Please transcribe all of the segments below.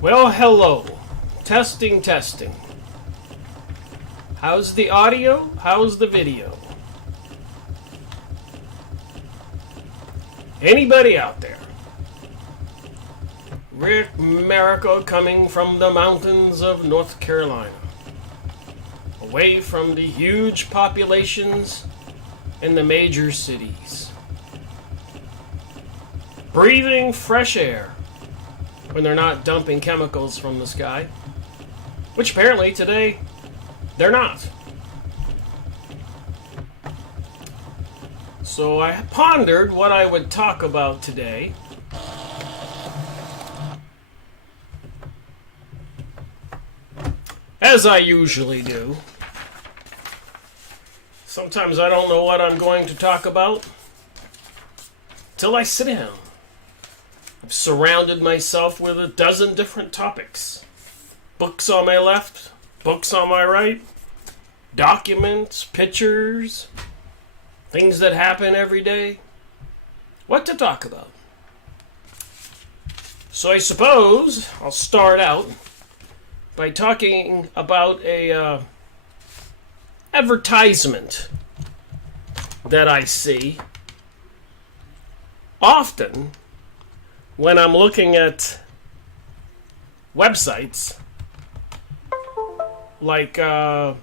Well, hello. Testing, testing. How's the audio? How's the video? Anybody out there? Rickmiracle coming from the mountains of North Carolina. Away from the huge populations in the major cities. Breathing fresh air when they're not dumping chemicals from the sky. Which apparently today, they're not. So I pondered what I would talk about today. As I usually do. Sometimes I don't know what I'm going to talk about till I sit down. I've surrounded myself with a dozen different topics. Books on my left, books on my right, documents, pictures, things that happen every day. What to talk about? So I suppose I'll start out by talking about a advertisement that I see often when I'm looking at websites like Yahoo,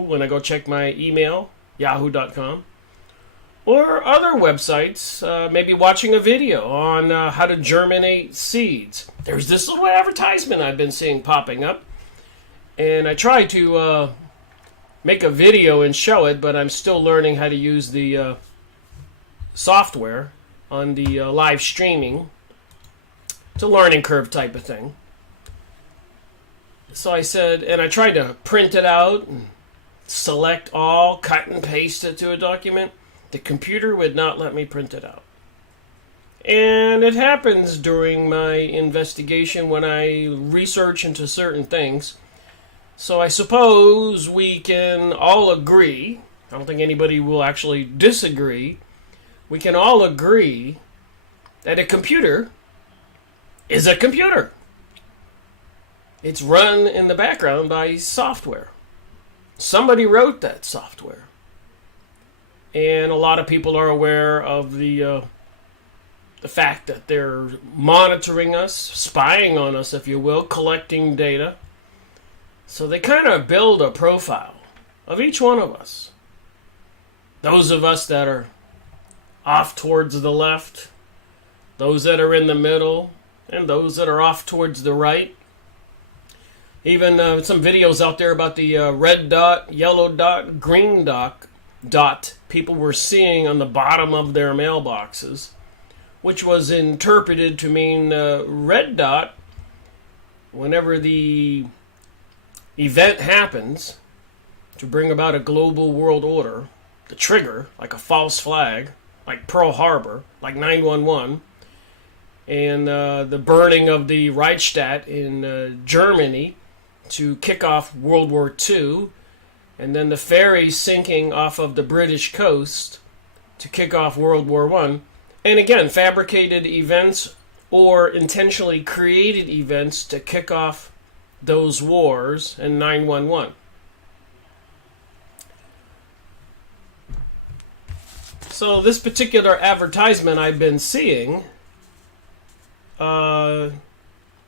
when I go check my email, yahoo.com, or other websites, maybe watching a video on how to germinate seeds. There's this little advertisement I've been seeing popping up, and I try to make a video and show it, but I'm still learning how to use the software on the live streaming. It's a learning curve type of thing. So I said, and I tried to print it out and select all, cut and paste it to a document. The computer would not let me print it out. And it happens during my investigation when I research into certain things. So I suppose we can all agree, I don't think anybody will actually disagree, we can all agree that a computer is a computer. It's run in the background by software. Somebody wrote that software. And a lot of people are aware of the fact that they're monitoring us, spying on us, if you will, collecting data. So they kind of build a profile of each one of us. Those of us that are off towards the left, those that are in the middle, and those that are off towards the right. Even some videos out there about the red dot, yellow dot, green dot people were seeing on the bottom of their mailboxes, which was interpreted to mean red dot whenever the event happens to bring about a global world order, the trigger, like a false flag, like Pearl Harbor, like 9/11, and the burning of the Reichstag in Germany to kick off World War II, and then the ferry sinking off of the British coast to kick off World War I. And again, fabricated events or intentionally created events to kick off those wars in 9/11. So this particular advertisement I've been seeing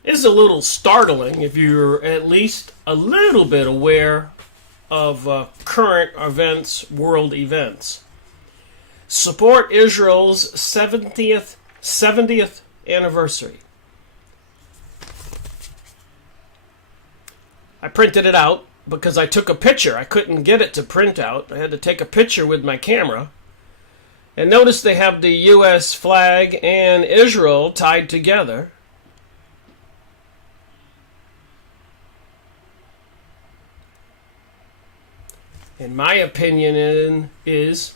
is a little startling if you're at least a little bit aware of current events, world events. Support Israel's 70th anniversary. I printed it out because I took a picture. I couldn't get it to print out. I had to take a picture with my camera. And notice they have the U.S. flag and Israel tied together. And my opinion is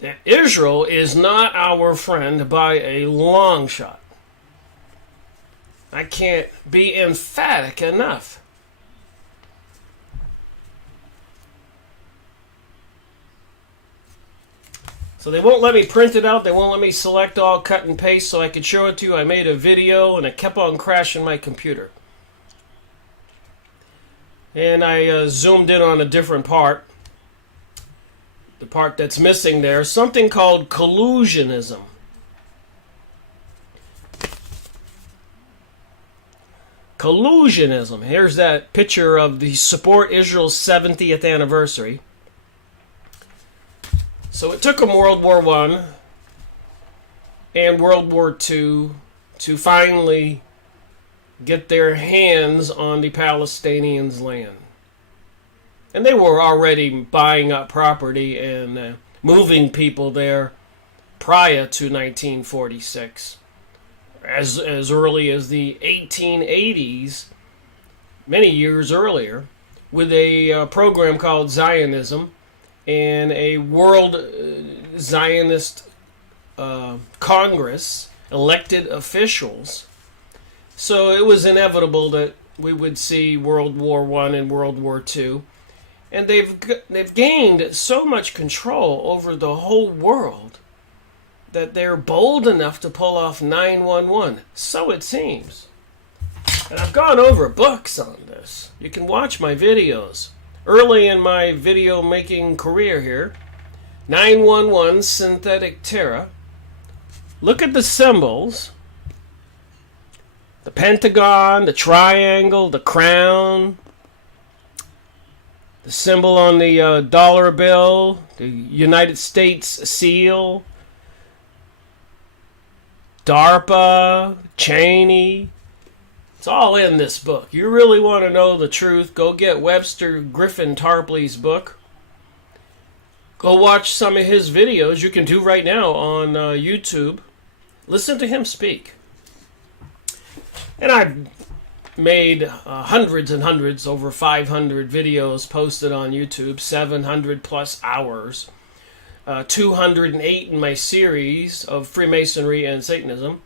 that Israel is not our friend by a long shot. I can't be emphatic enough. So they won't let me print it out. They won't let me select all, cut and paste so I could show it to you. I made a video and it kept on crashing my computer. And I zoomed in on a different part. The part that's missing there. Something called collusionism. Collusionism. Here's that picture of the Support Israel's 70th anniversary. So it took them World War I and World War II to finally get their hands on the Palestinians' land. And they were already buying up property and moving people there prior to 1946. As early as the 1880s, many years earlier, with a program called Zionism and a World Zionist Congress, elected officials. So it was inevitable that we would see World War I and World War II. And they've gained so much control over the whole world that they're bold enough to pull off 9/11. So it seems. And I've gone over books on this. You can watch my videos. Early in my video making career here, 9/11 Synthetic Terror. Look at the symbols. The Pentagon, the triangle, the crown, the symbol on the dollar bill, the United States seal, DARPA, Cheney. It's all in this book. You really want to know the truth, go get Webster Griffin Tarpley's book. Go watch some of his videos. You can do right now on YouTube. Listen to him speak. And I've made hundreds and hundreds, over 500 videos posted on YouTube, 700 plus hours, 208 in my series of Freemasonry and Satanism.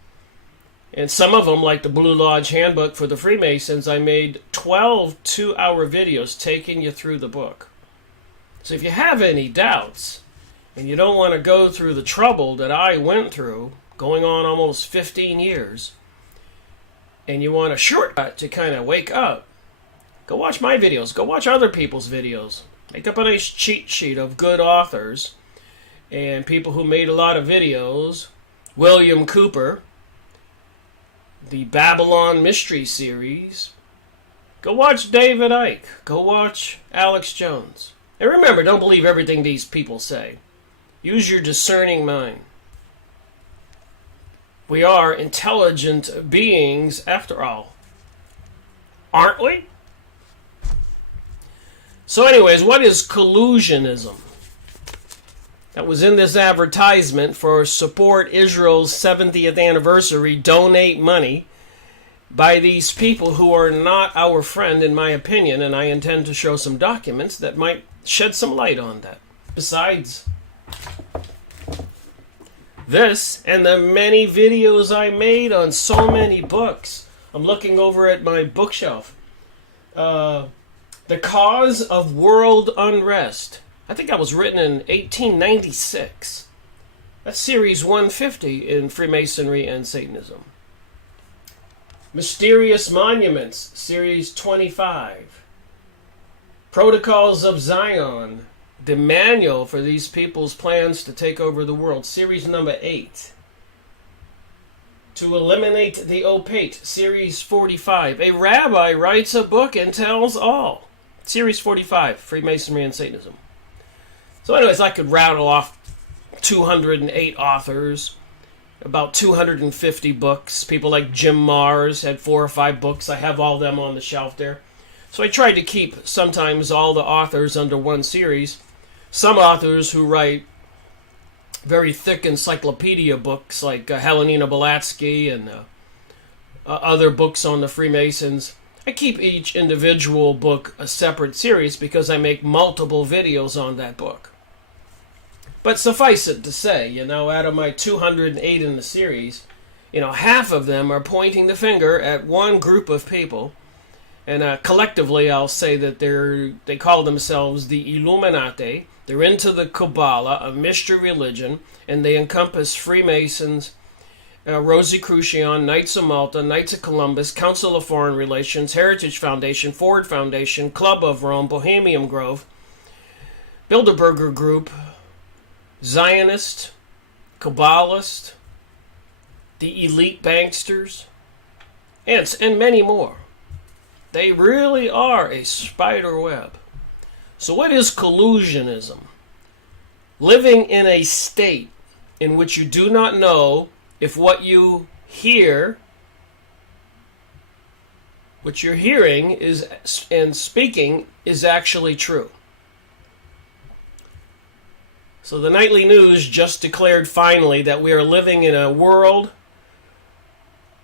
And some of them, like the Blue Lodge Handbook for the Freemasons, I made 12 two-hour videos taking you through the book. So if you have any doubts, and you don't want to go through the trouble that I went through, going on almost 15 years, and you want a shortcut to kind of wake up, go watch my videos. Go watch other people's videos. Make up a nice cheat sheet of good authors and people who made a lot of videos. William Cooper, the Babylon Mystery Series. Go watch David Icke. Go watch Alex Jones. And remember, don't believe everything these people say. Use your discerning mind. We are intelligent beings after all. Aren't we? So anyways, what is collusionism? That was in this advertisement for Support Israel's 70th anniversary. Donate money by these people who are not our friend, in my opinion, and I intend to show some documents that might shed some light on that. Besides this and the many videos I made on so many books. I'm looking over at my bookshelf. The Cause of World Unrest. I think that was written in 1896. That's series 150 in Freemasonry and Satanism. Mysterious Monuments, series 25. Protocols of Zion, the manual for these people's plans to take over the world, series number 8. To Eliminate the Opaque, series 45. A rabbi writes a book and tells all, series 45, Freemasonry and Satanism. So anyways, I could rattle off 208 authors, about 250 books. People like Jim Mars had 4 or 5 books. I have all them on the shelf there. So I tried to keep sometimes all the authors under one series. Some authors who write very thick encyclopedia books like Helena Blavatsky and other books on the Freemasons. I keep each individual book a separate series because I make multiple videos on that book. But suffice it to say, out of my 208 in the series, half of them are pointing the finger at one group of people, And collectively, I'll say that they call themselves the Illuminati. They're into the Kabbalah, a mystery religion, and they encompass Freemasons, Rosicrucian, Knights of Malta, Knights of Columbus, Council of Foreign Relations, Heritage Foundation, Ford Foundation, Club of Rome, Bohemian Grove, Bilderberger Group, Zionist, Kabbalist, the elite banksters, and many more. They really are a spider web. So what is collusionism? Living in a state in which you do not know if what you hear, what you're hearing is and speaking is actually true. So the nightly news just declared finally that we are living in a world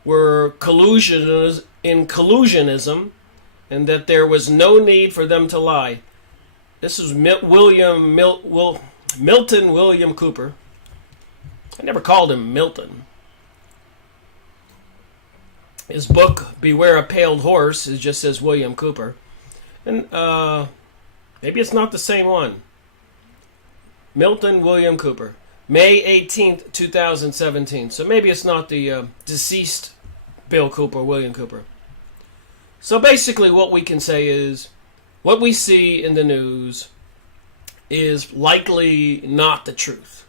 where collusionism, and that there was no need for them to lie. This is Milton William Cooper. I never called him Milton. His book, Beware a Pale Horse, it just says William Cooper. And maybe it's not the same one. Milton William Cooper. May 18th, 2017. So maybe it's not the deceased Bill Cooper, William Cooper. So basically what we can say is what we see in the news is likely not the truth.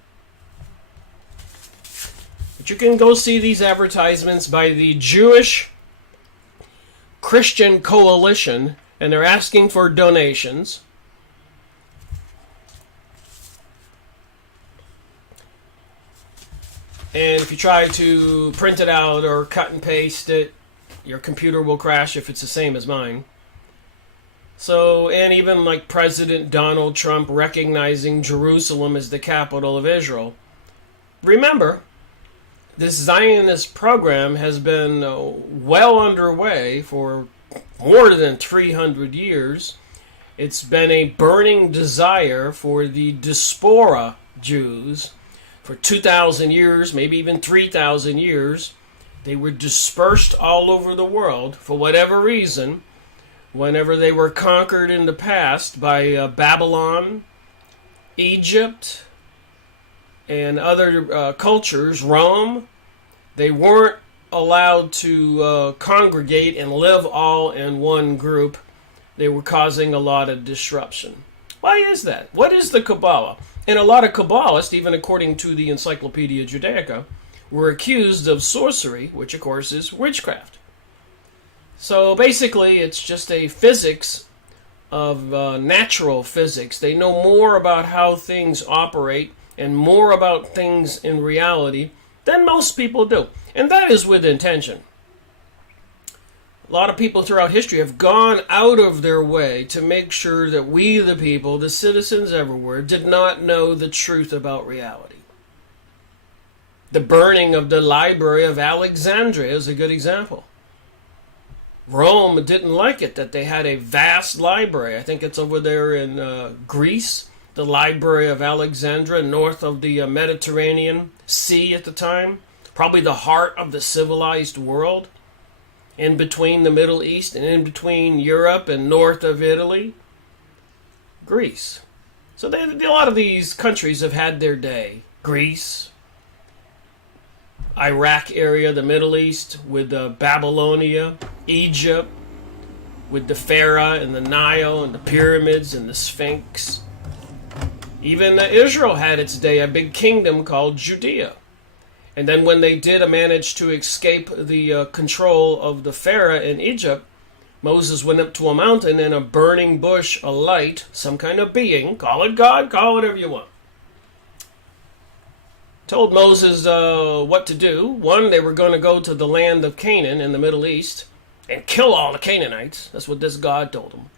But you can go see these advertisements by the Jewish Christian Coalition, and they're asking for donations. And if you try to print it out or cut and paste it, your computer will crash if it's the same as mine. So, and even like President Donald Trump recognizing Jerusalem as the capital of Israel. Remember, this Zionist program has been well underway for more than 300 years. It's been a burning desire for the diaspora Jews for 2,000 years, maybe even 3,000 years. They were dispersed all over the world for whatever reason. Whenever they were conquered in the past by Babylon, Egypt, and other cultures, Rome, they weren't allowed to congregate and live all in one group. They were causing a lot of disruption. Why is that? What is the Kabbalah? And a lot of Kabbalists, even according to the Encyclopedia Judaica, were accused of sorcery, which of course is witchcraft. So basically it's just a physics of natural physics. They know more about how things operate and more about things in reality than most people do. And that is with intention. A lot of people throughout history have gone out of their way to make sure that we, the people, the citizens everywhere, did not know the truth about reality. The burning of the Library of Alexandria is a good example. Rome didn't like it that they had a vast library. I think it's over there in Greece, the Library of Alexandria, north of the Mediterranean Sea at the time. Probably the heart of the civilized world. In between the Middle East and in between Europe and north of Italy. Greece. So a lot of these countries have had their day. Greece, Iraq area, the Middle East, with Babylonia, Egypt, with the Pharaoh and the Nile and the pyramids and the Sphinx. Even Israel had its day, a big kingdom called Judea. And then when they did manage to escape the control of the Pharaoh in Egypt, Moses went up to a mountain and a burning bush, a light, some kind of being, call it God, call it whatever you want, told Moses what to do. One, they were going to go to the land of Canaan in the Middle East and kill all the Canaanites. That's what this God told them.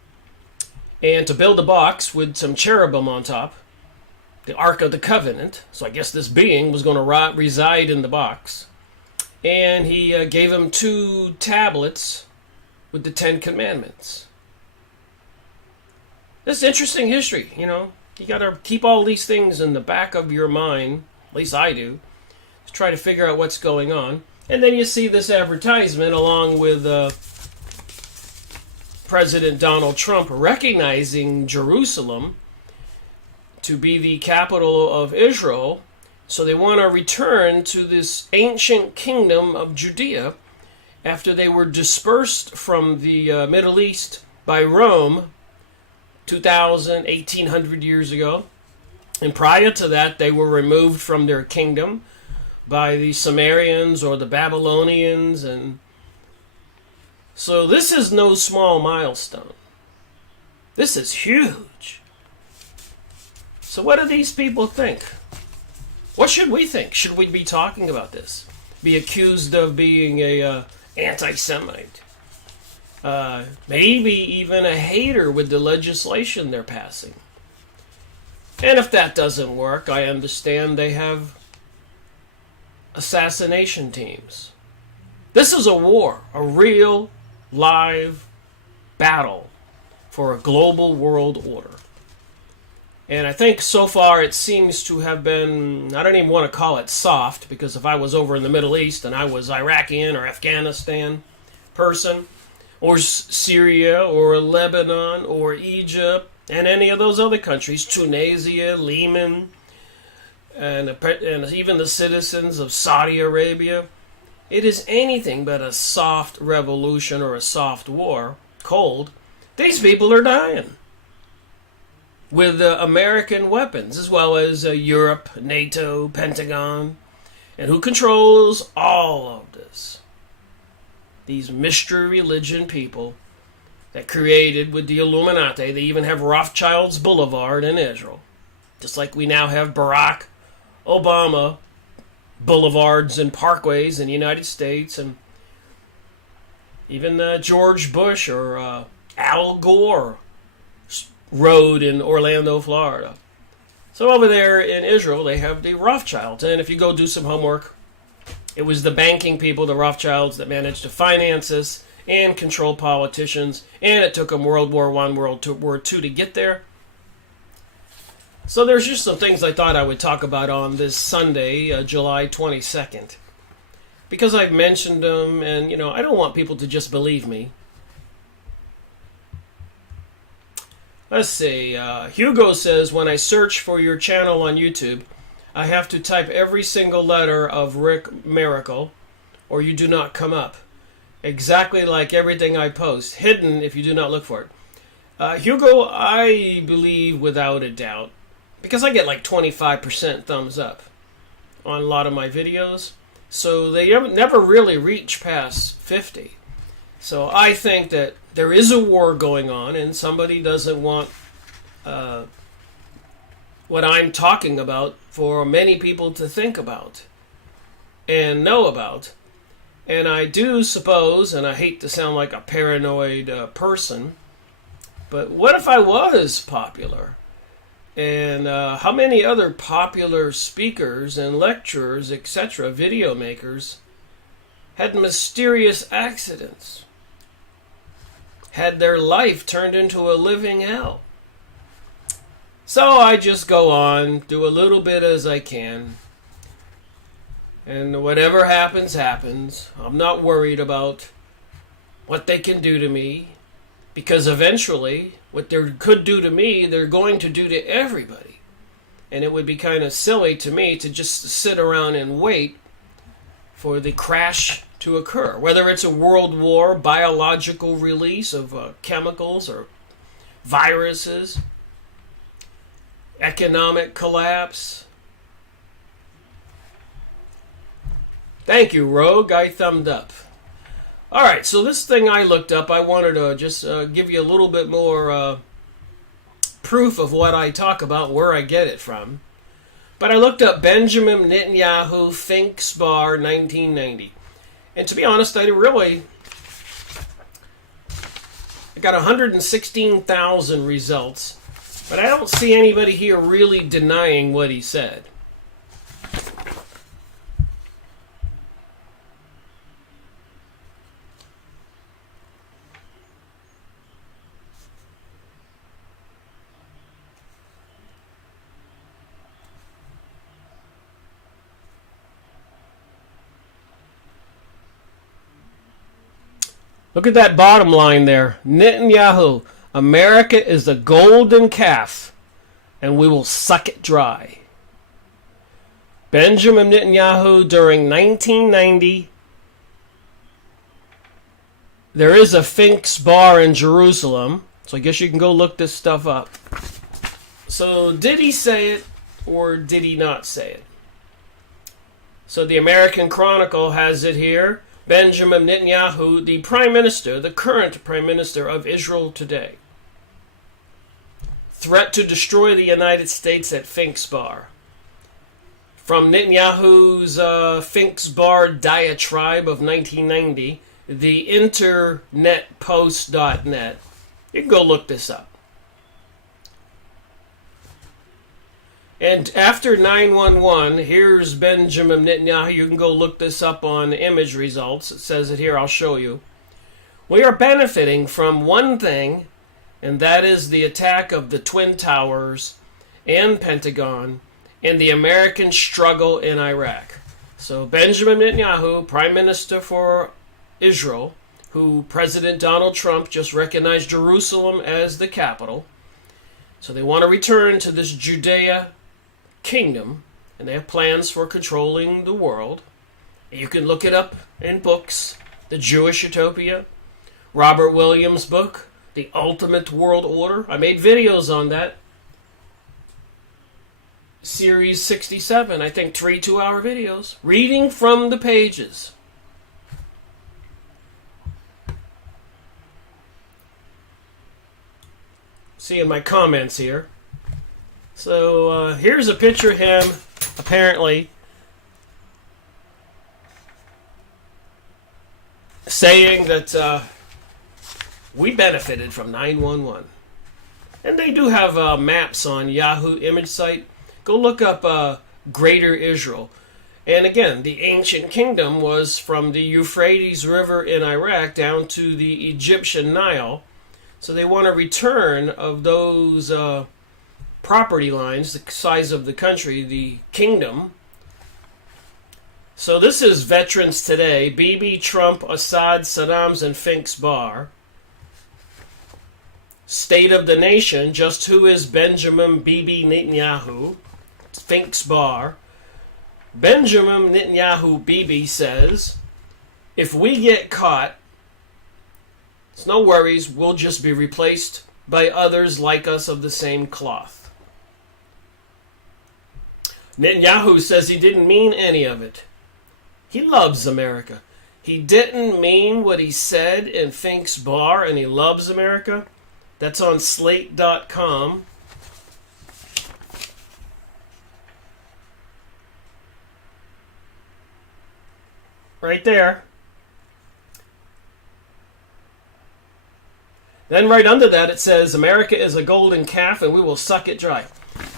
And to build a box with some cherubim on top, the Ark of the Covenant. So I guess this being was going to reside in the box. And he gave him 2 tablets with the 10 Commandments. This is interesting history, you know. You got to keep all these things in the back of your mind, at least I do, to try to figure out what's going on. And then you see this advertisement along with President Donald Trump recognizing Jerusalem to be the capital of Israel. So they want to return to this ancient kingdom of Judea after they were dispersed from the Middle East by Rome 1,800 years ago. And prior to that, they were removed from their kingdom by the Sumerians or the Babylonians. And so this is no small milestone. This is huge. So what do these people think? What should we think? Should we be talking about this? Be accused of being a anti-Semite? Maybe even a hater with the legislation they're passing. And if that doesn't work, I understand they have assassination teams. This is a war, a real, live battle for a global world order. And I think so far it seems to have been, I don't even want to call it soft, because if I was over in the Middle East and I was Iraqi or Afghanistan person, or Syria or Lebanon or Egypt and any of those other countries, Tunisia, Yemen, and even the citizens of Saudi Arabia, it is anything but a soft revolution or a soft war, cold. These people are dying with American weapons, as well as Europe, NATO, Pentagon, and who controls all of this? These mystery religion people that created with the Illuminati. They even have Rothschild's Boulevard in Israel, just like we now have Barack Obama boulevards and parkways in the United States, and even George Bush or Al Gore road in Orlando, Florida. So over there in Israel, they have the Rothschilds. And if you go do some homework, it was the banking people, the Rothschilds, that managed to finance this and control politicians. And it took them World War I, World War II to get there. So there's just some things I thought I would talk about on this Sunday, July 22nd. Because I've mentioned them, and, I don't want people to just believe me. Let's see. Hugo says, when I search for your channel on YouTube, I have to type every single letter of Rick Miracle, or you do not come up. Exactly like everything I post. Hidden if you do not look for it. Hugo, I believe without a doubt, because I get like 25% thumbs up on a lot of my videos, so they never really reach past 50. So I think that there is a war going on, and somebody doesn't want what I'm talking about for many people to think about and know about. And I do suppose, and I hate to sound like a paranoid person, but what if I was popular? And how many other popular speakers and lecturers, etc., video makers, had mysterious accidents? Had their life turned into a living hell? So I just go on, do a little bit as I can. And whatever happens, happens. I'm not worried about what they can do to me, because eventually what they could do to me, they're going to do to everybody. And it would be kind of silly to me to just sit around and wait for the crash to occur. Whether it's a world war, biological release of chemicals or viruses, economic collapse. Thank you, Rogue. I thumbed up. All right, so this thing I looked up, I wanted to just give you a little bit more proof of what I talk about, where I get it from. But I looked up Benjamin Netanyahu Thinks Bar 1990. And to be honest, I got 116,000 results, but I don't see anybody here really denying what he said. Look at that bottom line there. Netanyahu, America is a golden calf, and we will suck it dry. Benjamin Netanyahu during 1990. There is a Fink's bar in Jerusalem, so I guess you can go look this stuff up. So did he say it, or did he not say it? So the American Chronicle has it here. Benjamin Netanyahu, the Prime Minister, the current Prime Minister of Israel today. Threat to destroy the United States at Fink's bar. From Netanyahu's Fink's bar diatribe of 1990, the internetpost.net. You can go look this up. And after 9/11, here's Benjamin Netanyahu. You can go look this up on image results. It says it here. I'll show you. We are benefiting from one thing, and that is the attack of the Twin Towers and Pentagon and the American struggle in Iraq. So Benjamin Netanyahu, Prime Minister for Israel, who President Donald Trump just recognized Jerusalem as the capital. So they want to return to this Judea kingdom, and they have plans for controlling the world. You can look it up in books. The Jewish Utopia, Robert Williams' book, The Ultimate World Order. I made videos on that. Series 67, I think 3 2-hour videos. Reading from the pages. See in my comments here. So here's a picture of him, apparently, saying that we benefited from 9/11. And they do have maps on Yahoo image site. Go look up Greater Israel. And again, the ancient kingdom was from the Euphrates River in Iraq down to the Egyptian Nile. So they want a return of those property lines, the size of the country, the kingdom. So this is Veterans Today, Bibi, Trump, Assad, Saddam's, and Fink's bar. State of the Nation, just who is Benjamin Bibi Netanyahu? Fink's bar. Benjamin Netanyahu Bibi says, if we get caught, it's no worries, we'll just be replaced by others like us of the same cloth. Netanyahu says he didn't mean any of it. He loves America. He didn't mean what he said in Fink's bar, and he loves America. That's on slate.com. Right there. Then right under that it says, America is a golden calf and we will suck it dry.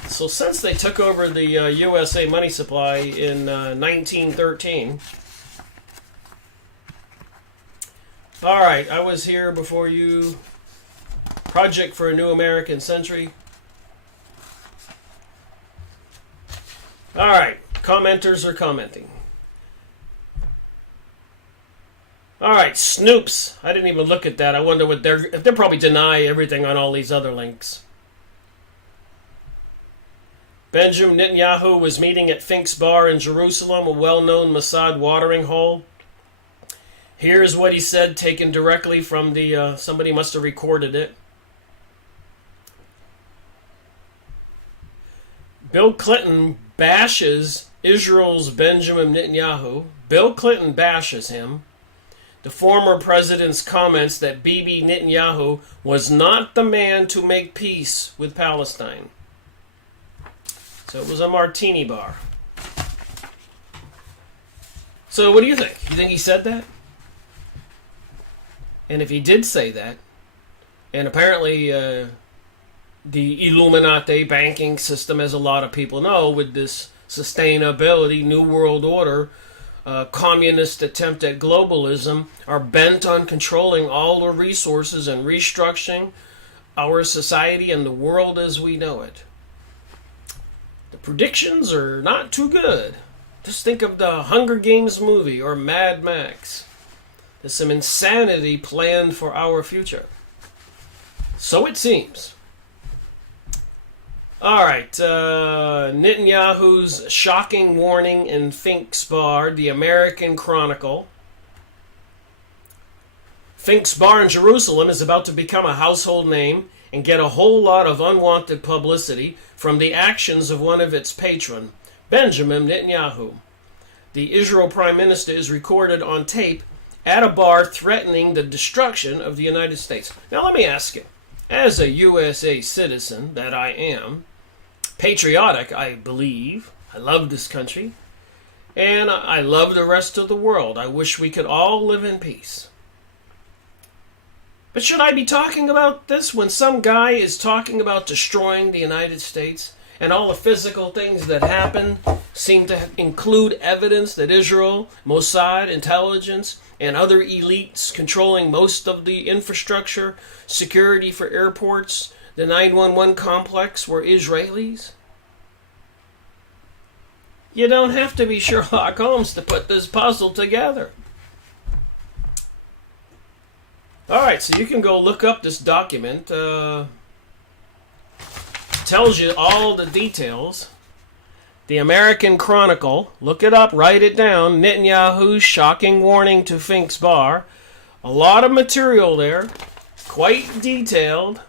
So since they took over the USA money supply in 1913... Alright, I was here before you. Project for a New American Century. Alright, commenters are commenting. Alright, Snoops. I didn't even look at that. I wonder what they'll probably deny everything on all these other links. Benjamin Netanyahu was meeting at Fink's bar in Jerusalem, a well-known Mossad watering hole. Here's what he said, taken directly from the, somebody must have recorded it. Bill Clinton bashes Israel's Benjamin Netanyahu. Bill Clinton bashes him. The former president's comments that Bibi Netanyahu was not the man to make peace with Palestine. So it was a martini bar. So what do you think? You think he said that? And if he did say that, and apparently the Illuminati banking system, as a lot of people know, with this sustainability, New World Order, communist attempt at globalism, are bent on controlling all the resources and restructuring our society and the world as we know it. The predictions are not too good. Just think of the Hunger Games movie or Mad Max. There's some insanity planned for our future. So it seems. All right, Netanyahu's shocking warning in Fink's Bar, the American Chronicle. Fink's Bar in Jerusalem is about to become a household name and get a whole lot of unwanted publicity from the actions of one of its patrons, Benjamin Netanyahu. The Israel Prime Minister is recorded on tape at a bar threatening the destruction of the United States. Now let me ask you, as a USA citizen that I am, patriotic, I believe. I love this country. And I love the rest of the world. I wish we could all live in peace. But should I be talking about this when some guy is talking about destroying the United States and all the physical things that happen seem to include evidence that Israel, Mossad, intelligence, and other elites controlling most of the infrastructure, security for airports, the 911 complex were Israelis? You don't have to be Sherlock Holmes to put this puzzle together. All right, so you can go look up this document. Tells you all the details. The American Chronicle. Look it up, write it down. Netanyahu's shocking warning to Fink's Bar. A lot of material there. Quite detailed.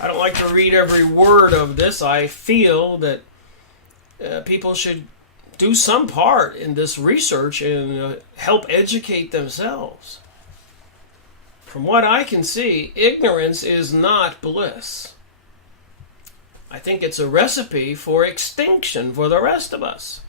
I don't like to read every word of this. I feel that people should do some part in this research and help educate themselves. From what I can see, ignorance is not bliss. I think it's a recipe for extinction for the rest of us.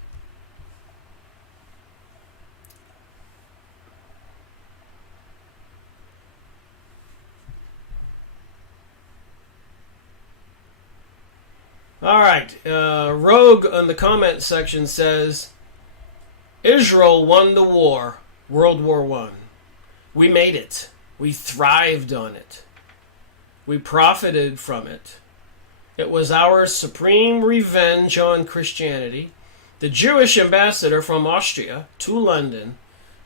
All right, Rogue on the comment section says, Israel won the war, World War I. We made it. We thrived on it. We profited from it. It was our supreme revenge on Christianity. The Jewish ambassador from Austria to London,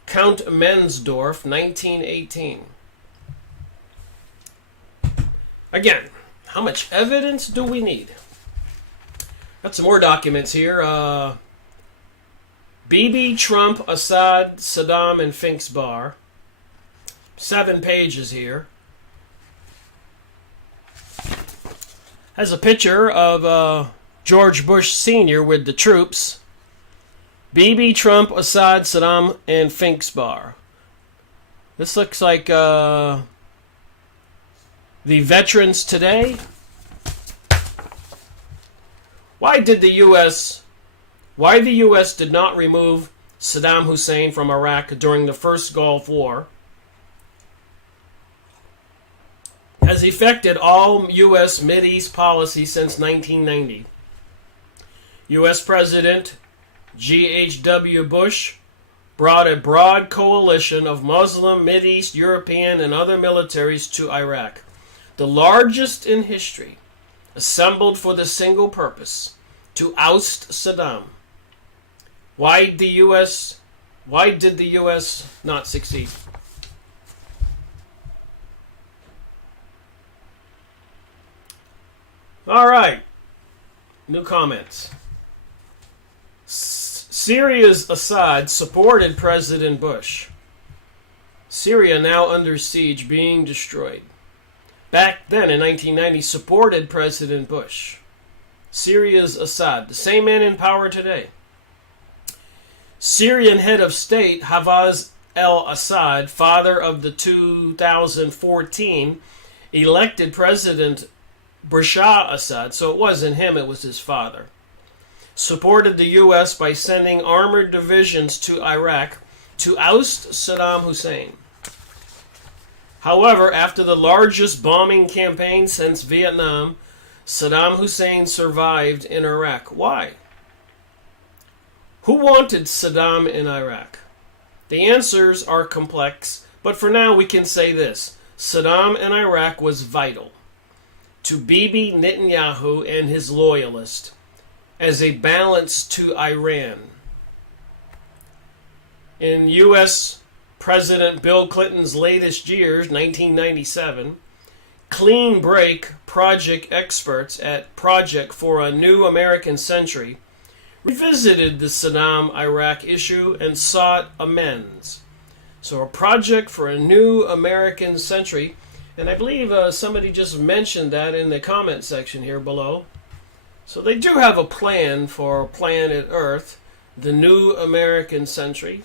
Count Mensdorff, 1918. Again, how much evidence do we need? Got some more documents here. Bibi, Trump, Assad, Saddam, and Fink's Bar. 7 pages here. Has a picture of George Bush Sr. with the troops. Bibi, Trump, Assad, Saddam, and Fink's Bar. This looks like the veterans today. Why the U.S. did not remove Saddam Hussein from Iraq during the first Gulf War has affected all U.S. Mideast policy since 1990. U.S. President G.H.W. Bush brought a broad coalition of Muslim, Mideast, European, and other militaries to Iraq, the largest in history, assembled for the single purpose to oust Saddam. Why did the U.S. not succeed? All right. New comments. Syria's Assad supported President Bush. Syria now under siege, being destroyed. Back then in 1990, supported President Bush. Syria's Assad, the same man in power today. Syrian head of state Hafez al-Assad, father of the 2014 elected President Bashar Assad, so it wasn't him, it was his father, supported the U.S. by sending armored divisions to Iraq to oust Saddam Hussein. However, after the largest bombing campaign since Vietnam, Saddam Hussein survived in Iraq. Why? Who wanted Saddam in Iraq? The answers are complex, but for now we can say this. Saddam in Iraq was vital to Bibi Netanyahu and his loyalists as a balance to Iran. In U.S. President Bill Clinton's latest years, 1997, Clean Break project experts at Project for a New American Century revisited the Saddam-Iraq issue and sought amends. So a project for a new American century, and I believe somebody just mentioned that in the comment section here below. So they do have a plan for planet Earth, the new American century,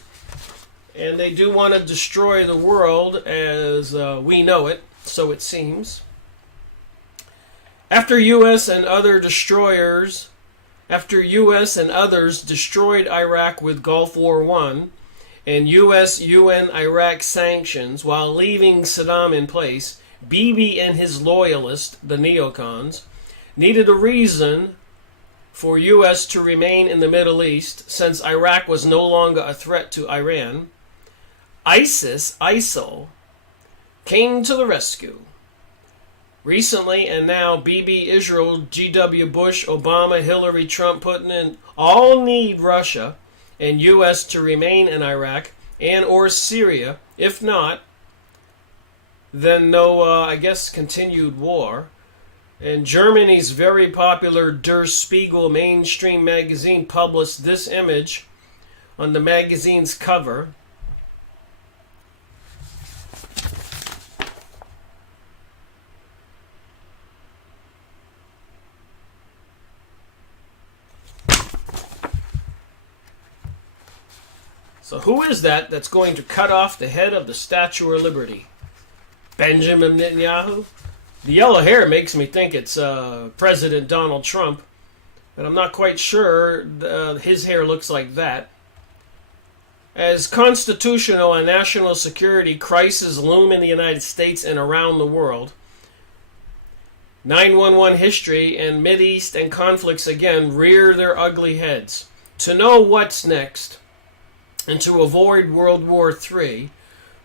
and they do want to destroy the world as we know it, so it seems. After U.S. and others destroyed Iraq with Gulf War I and U.S. UN Iraq sanctions while leaving Saddam in place, Bibi and his loyalists, the neocons, needed a reason for U.S. to remain in the Middle East since Iraq was no longer a threat to Iran. ISIL, came to the rescue. Recently and now, Bibi, Israel, G.W. Bush, Obama, Hillary, Trump, Putin, all need Russia and U.S. to remain in Iraq and or Syria. If not, then no, continued war. And Germany's very popular Der Spiegel mainstream magazine published this image on the magazine's cover. So who is that that's going to cut off the head of the Statue of Liberty? Benjamin Netanyahu? The yellow hair makes me think it's President Donald Trump, but I'm not quite sure his hair looks like that. As constitutional and national security crises loom in the United States and around the world, 9/11 history and Mideast and conflicts again rear their ugly heads. To know what's next, and to avoid World War III,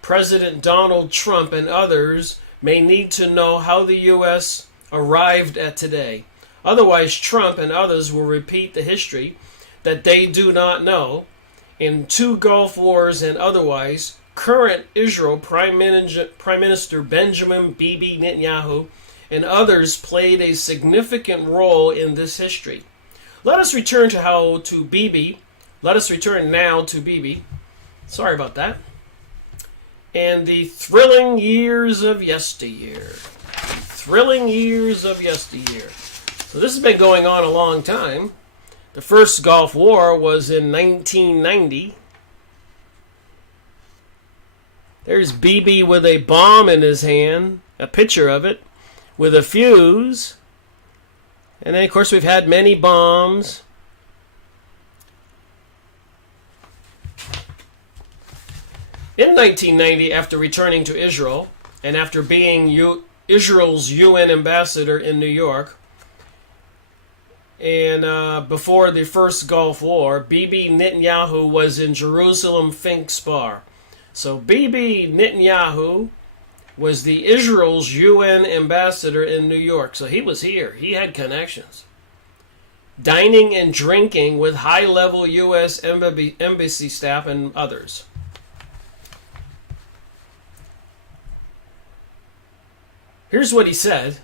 President Donald Trump and others may need to know how the U.S. arrived at today. Otherwise, Trump and others will repeat the history that they do not know. In 2 Gulf Wars and otherwise, current Israel Prime Minister Benjamin Bibi Netanyahu and others played a significant role in this history. Let us return now to Bibi. Sorry about that. And the thrilling years of yesteryear. So this has been going on a long time. The first Gulf War was in 1990. There's Bibi with a bomb in his hand, a picture of it, with a fuse. And then, of course, we've had many bombs. In 1990, after returning to Israel, and after being Israel's UN ambassador in New York, and before the first Gulf War, Bibi Netanyahu was in Jerusalem Think Spar. So Bibi Netanyahu was the Israel's UN ambassador in New York. So he was here. He had connections. Dining and drinking with high-level U.S. embassy staff and others. Here's what he said.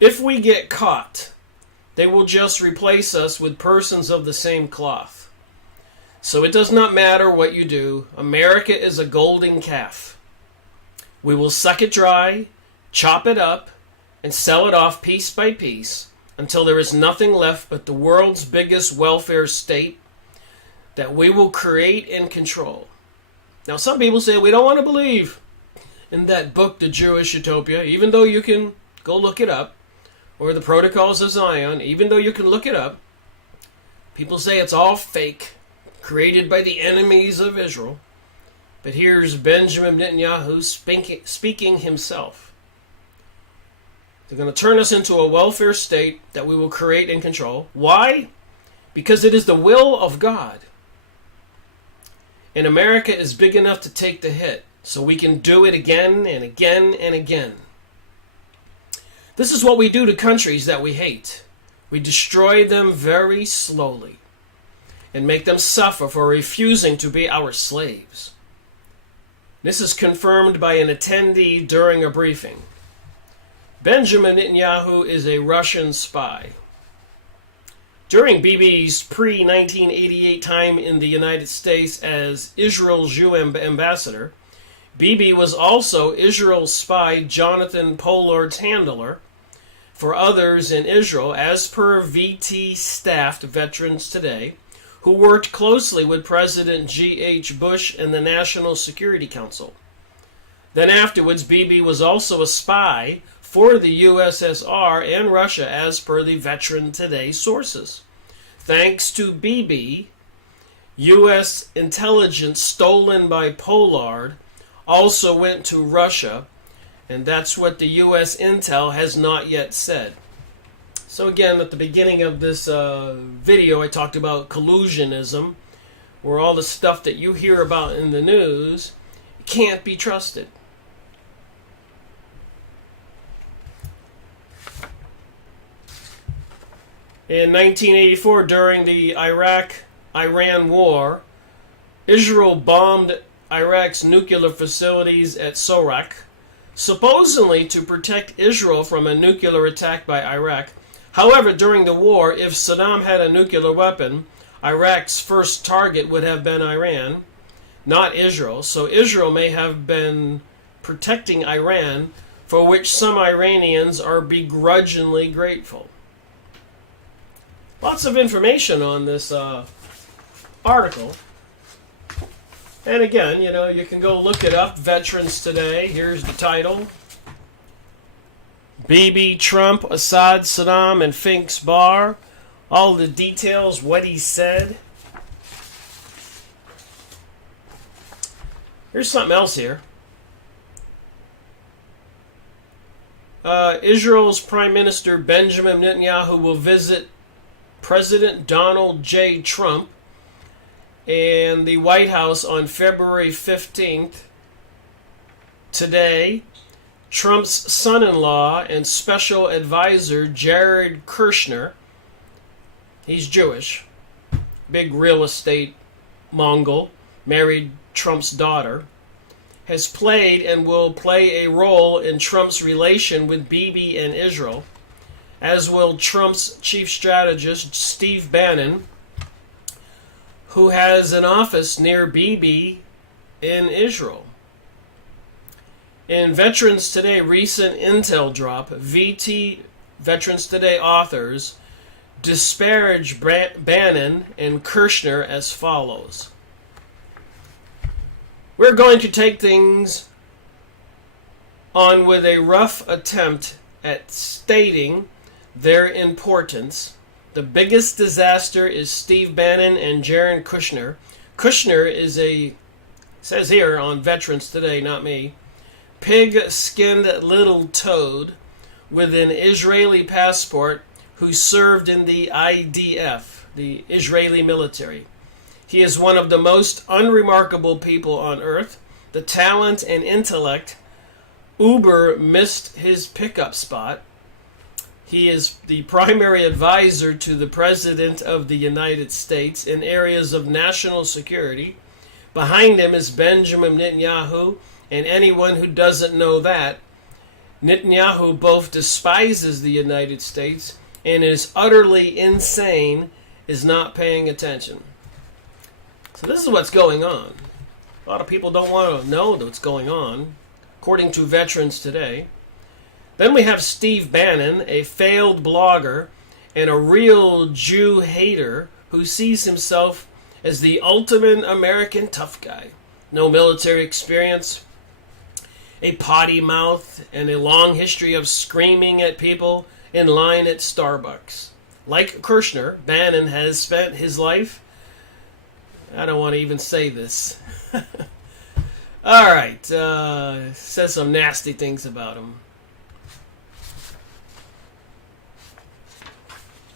If we get caught, they will just replace us with persons of the same cloth. So it does not matter what you do. America is a golden calf. We will suck it dry, chop it up, and sell it off piece by piece until there is nothing left but the world's biggest welfare state that we will create and control. Now, some people say we don't want to believe in that book, The Jewish Utopia, even though you can go look it up, or the Protocols of Zion, even though you can look it up. People say it's all fake, created by the enemies of Israel. But here's Benjamin Netanyahu speaking himself. They're going to turn us into a welfare state that we will create and control. Why? Because it is the will of God. And America is big enough to take the hit, so we can do it again and again and again. This is what we do to countries that we hate. We destroy them very slowly. and make them suffer for refusing to be our slaves. This is confirmed by an attendee during a briefing. Benjamin Netanyahu is a Russian spy. During Bibi's pre-1988 time in the United States as Israel's Jew ambassador, Bibi was also Israel's spy Jonathan Pollard's handler for others in Israel, as per VT-staffed veterans today, who worked closely with President G.H. Bush and the National Security Council. Then afterwards, Bibi was also a spy for the USSR and Russia, as per the Veteran Today sources. Thanks to Bibi, U.S. intelligence stolen by Pollard also went to Russia, and that's what the U.S. intel has not yet said. So again, at the beginning of this video, I talked about collusionism, where all the stuff that you hear about in the news can't be trusted. In 1984, during the Iraq-Iran war, Israel bombed Iraq's nuclear facilities at Sorak, supposedly to protect Israel from a nuclear attack by Iraq. However, during the war, if Saddam had a nuclear weapon, Iraq's first target would have been Iran, not Israel. So Israel may have been protecting Iran, for which some Iranians are begrudgingly grateful. Lots of information on this article. And again, you can go look it up, Veterans Today. Here's the title. Bibi, Trump, Assad, Saddam, and Fink's Bar. All the details, what he said. Here's something else here. Israel's Prime Minister Benjamin Netanyahu will visit President Donald J. Trump and the White House on February 15th. Today, Trump's son-in-law and special advisor Jared Kushner, he's Jewish, big real estate Mongol, married Trump's daughter, has played and will play a role in Trump's relation with Bibi and Israel, as will Trump's chief strategist Steve Bannon, who has an office near Bibi in Israel. In Veterans Today recent intel drop, VT Veterans Today authors disparage Bannon and Kushner as follows. We're going to take things on with a rough attempt at stating their importance. The biggest disaster is Steve Bannon and Jared Kushner. Kushner is says here on Veterans Today, not me, pig-skinned little toad with an Israeli passport who served in the IDF, the Israeli military. He is one of the most unremarkable people on earth. The talent and intellect, Uber missed his pickup spot. He is the primary advisor to the President of the United States in areas of national security. Behind him is Benjamin Netanyahu, and anyone who doesn't know that, Netanyahu both despises the United States and is utterly insane, is not paying attention. So this is what's going on. A lot of people don't want to know what's going on, according to Veterans Today. Then we have Steve Bannon, a failed blogger and a real Jew hater who sees himself as the ultimate American tough guy. No military experience, a potty mouth, and a long history of screaming at people in line at Starbucks. Like Kushner, Bannon has spent his life, I don't want to even say this. All right, says some nasty things about him.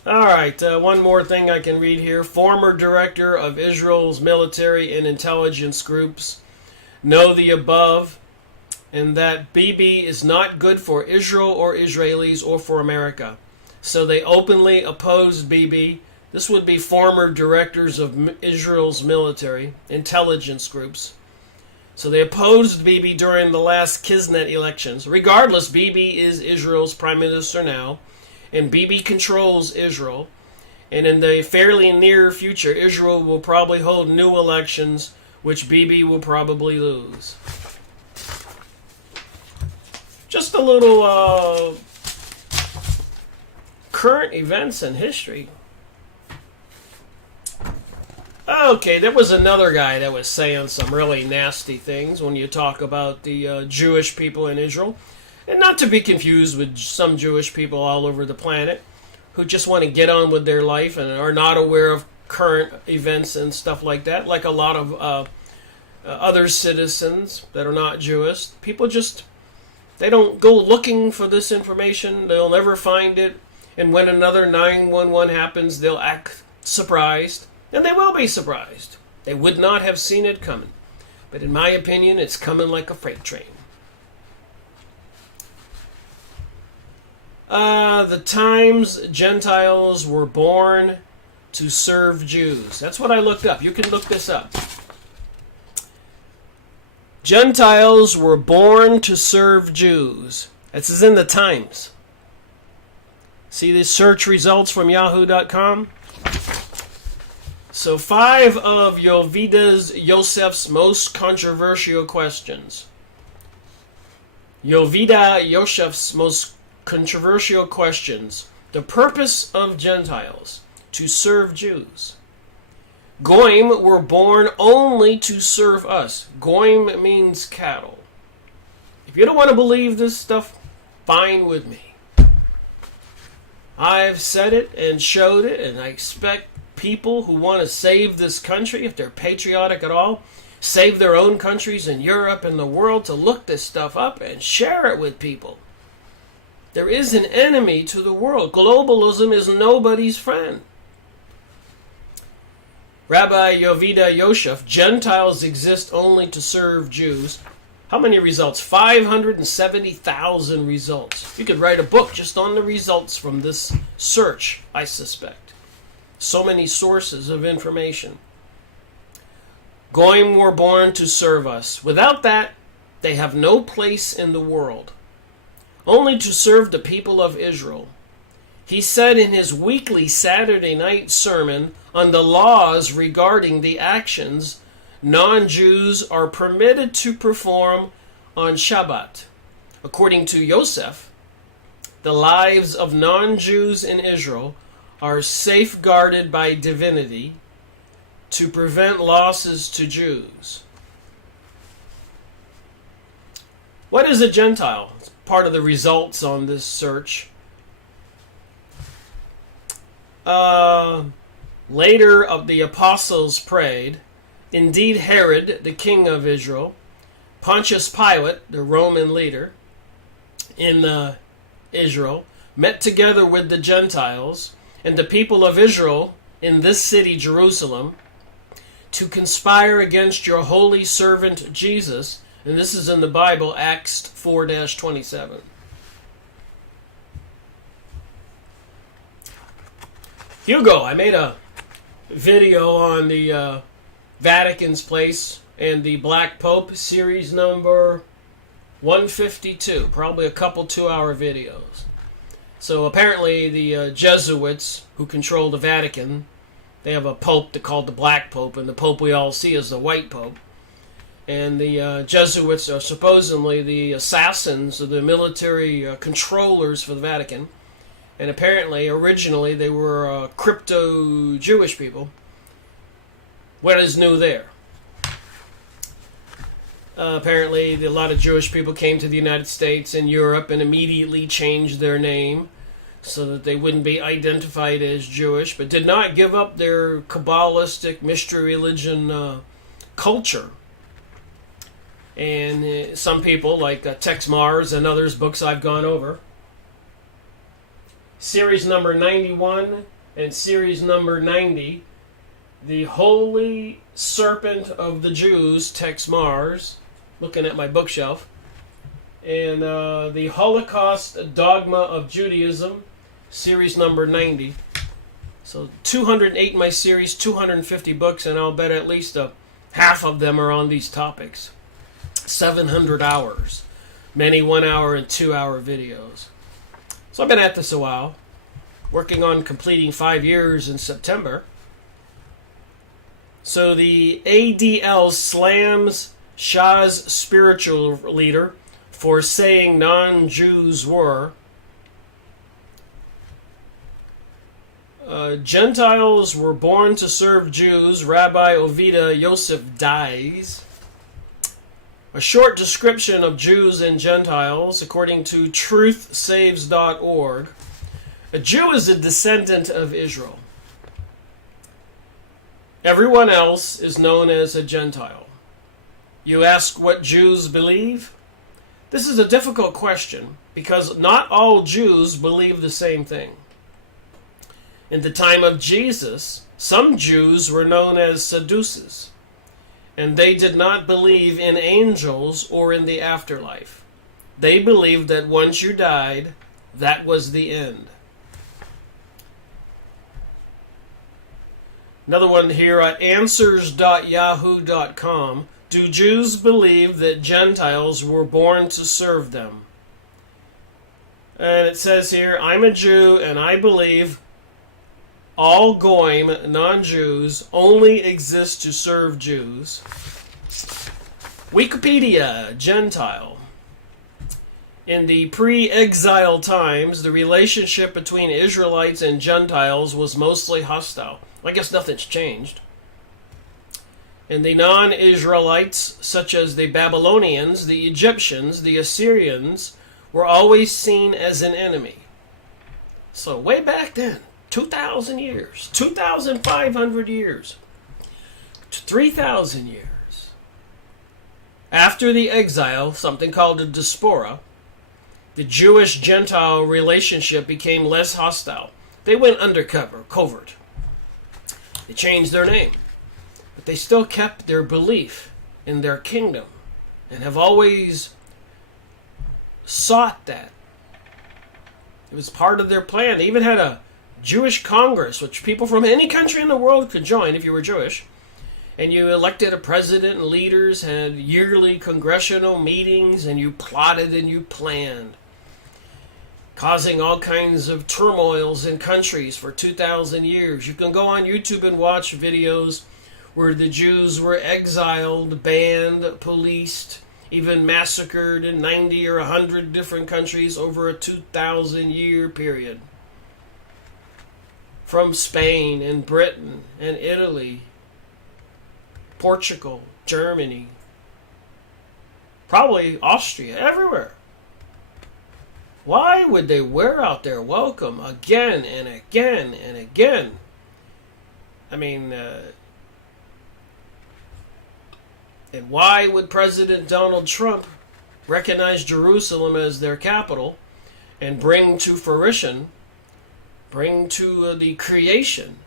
All right, one more thing I can read here. Former director of Israel's military and intelligence groups know the above, and that Bibi is not good for Israel or Israelis or for America. So they openly opposed Bibi This would be former directors of Israel's military intelligence groups. So they opposed Bibi during the last Kisnet elections. Regardless, Bibi is Israel's prime minister now, and Bibi controls Israel. And in the fairly near future, Israel will probably hold new elections, which Bibi will probably lose. Just a little current events and history. Okay, there was another guy that was saying some really nasty things when you talk about the Jewish people in Israel. And not to be confused with some Jewish people all over the planet who just want to get on with their life and are not aware of current events and stuff like that, like a lot of other citizens that are not Jewish. People just, they don't go looking for this information. They'll never find it. And when another 911 happens, they'll act surprised. And they will be surprised. They would not have seen it coming. But in my opinion, it's coming like a freight train. The times Gentiles were born to serve Jews. That's what I looked up. You can look this up. Gentiles were born to serve Jews. This is in the Times. See the search results from yahoo.com? So 5 of Yovidas Yosef's most controversial questions. Yovida Yosef's most controversial questions. The purpose of Gentiles: to serve Jews. Goyim were born only to serve us. Goyim means cattle. If you don't want to believe this stuff, fine with me. I've said it and showed it, and I expect people who want to save this country, if they're patriotic at all, save their own countries in Europe and the world, to look this stuff up and share it with people. There is an enemy to the world. Globalism is nobody's friend. Rabbi Yovida Yosef, Gentiles exist only to serve Jews. How many results? 570,000 results. You could write a book just on the results from this search, I suspect. So many sources of information. Goyim were born to serve us. Without that, they have no place in the world. Only to serve the people of Israel. He said in his weekly Saturday night sermon on the laws regarding the actions non-Jews are permitted to perform on Shabbat. According to Yosef, the lives of non-Jews in Israel are safeguarded by divinity to prevent losses to Jews. What is a Gentile? It's part of the results on this search. Later of the apostles prayed. Indeed, Herod, the king of Israel, Pontius Pilate, the Roman leader in Israel, met together with the Gentiles and the people of Israel in this city, Jerusalem, to conspire against your holy servant Jesus. And this is in the Bible, Acts 4-27. Hugo, I made a video on the Vatican's place and the Black Pope, series number 152. Probably a couple 2-hour videos. So apparently the Jesuits who control the Vatican, they have a pope called the Black Pope, and the pope we all see is the White Pope. And the Jesuits are supposedly the assassins of the military controllers for the Vatican. And apparently, originally, they were crypto-Jewish people. What is new there? Apparently, a lot of Jewish people came to the United States and Europe and immediately changed their name so that they wouldn't be identified as Jewish, but did not give up their Kabbalistic mystery religion culture. And some people, like Tex Mars and others, books I've gone over, series number 91 and series number 90, The Holy Serpent of the Jews, Tex Mars, looking at my bookshelf, and The Holocaust Dogma of Judaism, series number 90. So 208 in my series, 250 books, and I'll bet at least half of them are on these topics. 700 hours, many 1 hour and 2 hour videos. So I've been at this a while, working on completing 5 years in September. So the ADL slams Shah's spiritual leader for saying non-Jews were. Gentiles were born to serve Jews. Rabbi Ovida Yosef dies. A short description of Jews and Gentiles, according to truthsaves.org. A Jew is a descendant of Israel. Everyone else is known as a Gentile. You ask what Jews believe? This is a difficult question because not all Jews believe the same thing. In the time of Jesus, some Jews were known as Sadducees, and they did not believe in angels or in the afterlife. They believed that once you died, that was the end. Another one here at answers.yahoo.com. Do Jews believe that Gentiles were born to serve them? And it says here, I'm a Jew and I believe all Goyim, non-Jews, only exist to serve Jews. Wikipedia, Gentile. In the pre-exile times, the relationship between Israelites and Gentiles was mostly hostile. I guess nothing's changed. And the non-Israelites, such as the Babylonians, the Egyptians, the Assyrians, were always seen as an enemy. So way back then, 2,000 years, 2,500 years, 3,000 years. After the exile, something called a diaspora, the Jewish-Gentile relationship became less hostile. They went undercover, covert. They changed their name. But they still kept their belief in their kingdom and have always sought that. It was part of their plan. They even had a Jewish Congress, which people from any country in the world could join if you were Jewish. And you elected a president and leaders, had yearly congressional meetings, and you plotted and you planned, causing all kinds of turmoils in countries for 2,000 years. You can go on YouTube and watch videos where the Jews were exiled, banned, policed, even massacred in 90 or 100 different countries over a 2,000-year period. From Spain and Britain and Italy, Portugal, Germany, probably Austria, everywhere. Why would they wear out their welcome again and again and again? I mean, and why would President Donald Trump recognize Jerusalem as their capital and bring to fruition, bring to the creation,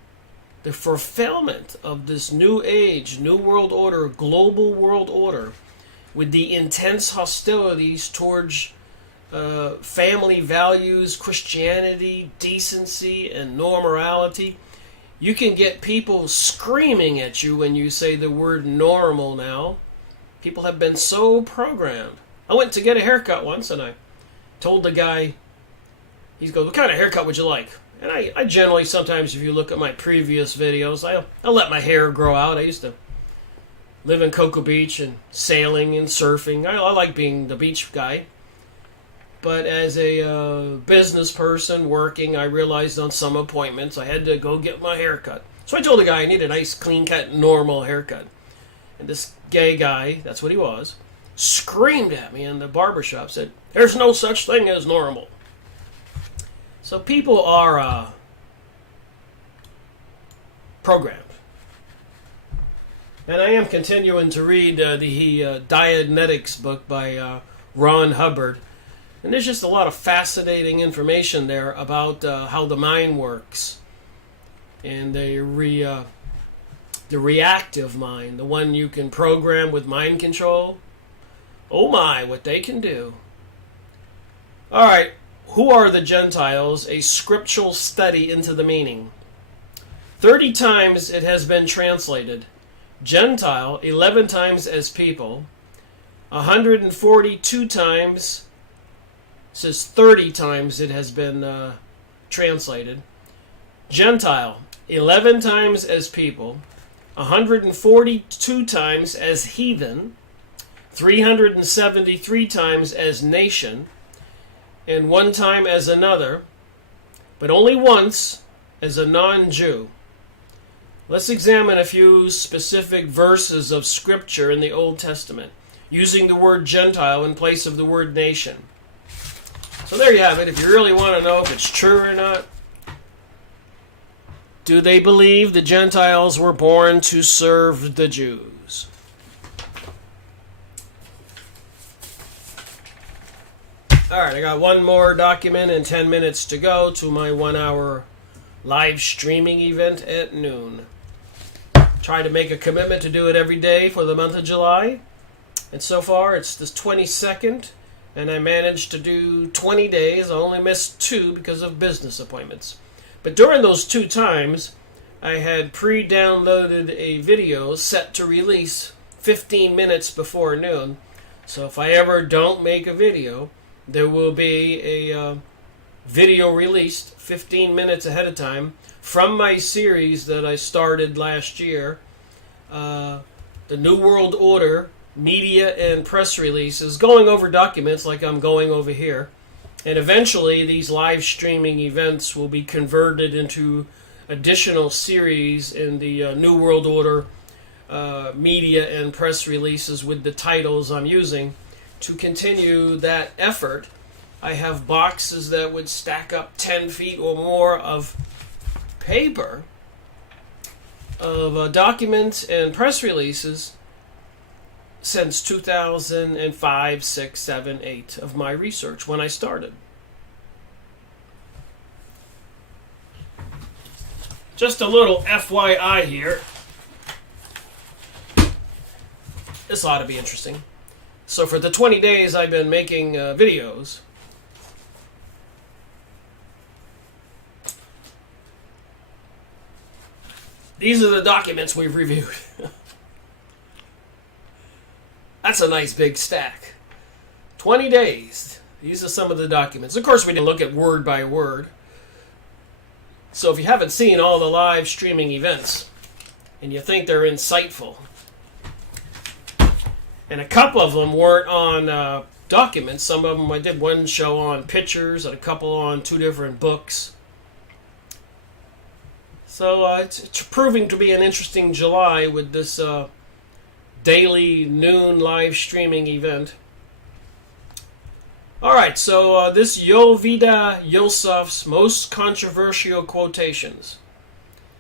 the fulfillment of this new age, new world order, global world order, with the intense hostilities towards family values, Christianity, decency, and normality? You can get people screaming at you when you say the word normal now. People have been so programmed. I went to get a haircut once and I told the guy, he goes, what kind of haircut would you like? And I generally, sometimes if you look at my previous videos, I'll let my hair grow out. I used to live in Cocoa Beach and sailing and surfing. I like being the beach guy. But as a business person working, I realized on some appointments I had to go get my hair cut. So I told the guy I need a nice, clean-cut, normal haircut. And this gay guy, that's what he was, screamed at me in the barbershop, said, there's no such thing as normal. So people are programmed. And I am continuing to read the Dianetics book by Ron Hubbard. And there's just a lot of fascinating information there about how the mind works. And the reactive mind, the one you can program with mind control. Oh my, what they can do. All right, who are the Gentiles? A scriptural study into the meaning. 30 times it has been translated. Gentile, 11 times as people. 142 times, says 30 times it has been translated. Gentile, 11 times as people. 142 times as heathen. 373 times as nation. And 1 time as another, but only once as a non-Jew. Let's examine a few specific verses of Scripture in the Old Testament, using the word Gentile in place of the word nation. So there you have it. If you really want to know if it's true or not, do they believe the Gentiles were born to serve the Jews? All right, I got one more document and 10 minutes to go to my 1-hour live streaming event at noon. Try to make a commitment to do it every day for the month of July. And so far, it's the 22nd, and I managed to do 20 days. I only missed 2 because of business appointments. But during those 2 times, I had pre-downloaded a video set to release 15 minutes before noon. So if I ever don't make a video, there will be a video released 15 minutes ahead of time from my series that I started last year, The New World Order, Media and Press Releases, going over documents like I'm going over here. And eventually these live streaming events will be converted into additional series in the New World Order Media and Press Releases with the titles I'm using. To continue that effort, I have boxes that would stack up 10 feet or more of paper, of documents and press releases since 2005, 6, 7, 8 of my research when I started. Just a little FYI here. This ought to be interesting. So for the 20 days I've been making videos, these are the documents we've reviewed. That's a nice big stack. 20 days. These are some of the documents. Of course, we didn't look at word by word. So if you haven't seen all the live streaming events and you think they're insightful, and a couple of them weren't on documents. Some of them, I did one show on pictures and a couple on 2 different books. So it's proving to be an interesting July with this daily noon live streaming event. All right, so this Yehuda Yosef's most controversial quotations.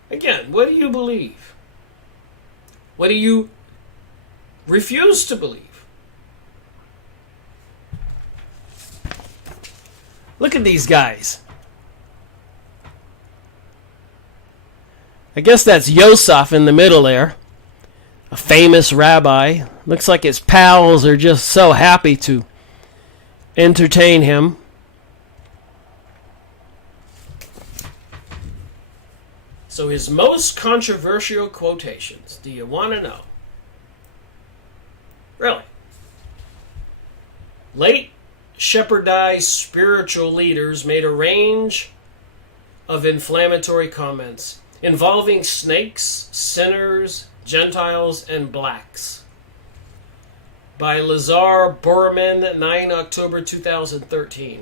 Again, what do you believe? What do you refuse to believe? Look at these guys. I guess that's Yosef in the middle there. A famous rabbi. Looks like his pals are just so happy to entertain him. So his most controversial quotations. Do you want to know? Really? Late Shepherdite spiritual leaders made a range of inflammatory comments involving snakes, sinners, Gentiles, and blacks. By Lazar Berman, 9 October 2013.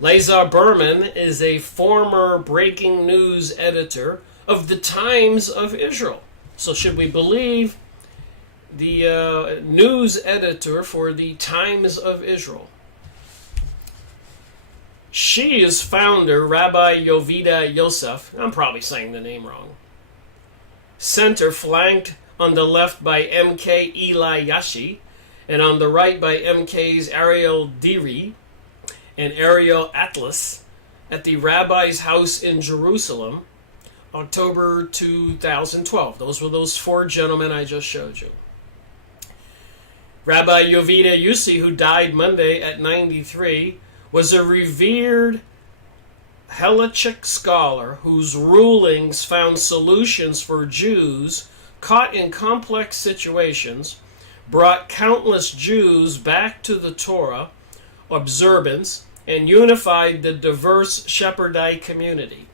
Lazar Berman is a former breaking news editor of the Times of Israel. So should we believe the news editor for the Times of Israel? She is founder, Rabbi Yehuda Yosef. I'm probably saying the name wrong. Center flanked on the left by M.K. Eli Yashi, and on the right by M.K.'s Ariel Diri and Ariel Atlas at the rabbi's house in Jerusalem, October 2012. Those were those 4 gentlemen I just showed you. Rabbi Yehuda Yossi, who died Monday at 93, was a revered Halachic scholar whose rulings found solutions for Jews caught in complex situations, brought countless Jews back to the Torah observance, and unified the diverse Shepherdite community.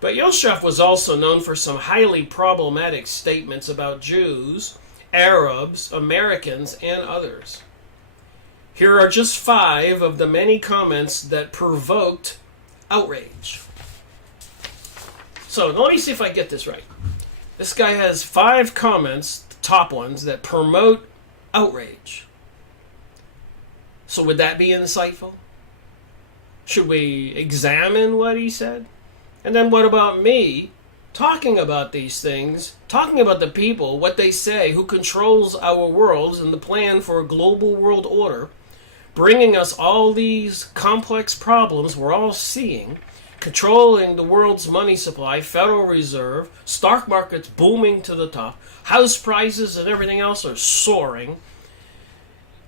But Yosef was also known for some highly problematic statements about Jews, Arabs, Americans, and others. Here are just 5 of the many comments that provoked outrage. So let me see if I get this right. This guy has 5 comments, the top ones, that promote outrage. So would that be insightful? Should we examine what he said? And then what about me talking about these things, talking about the people, what they say, who controls our worlds and the plan for a global world order, bringing us all these complex problems we're all seeing, controlling the world's money supply, Federal Reserve, stock markets booming to the top, house prices and everything else are soaring.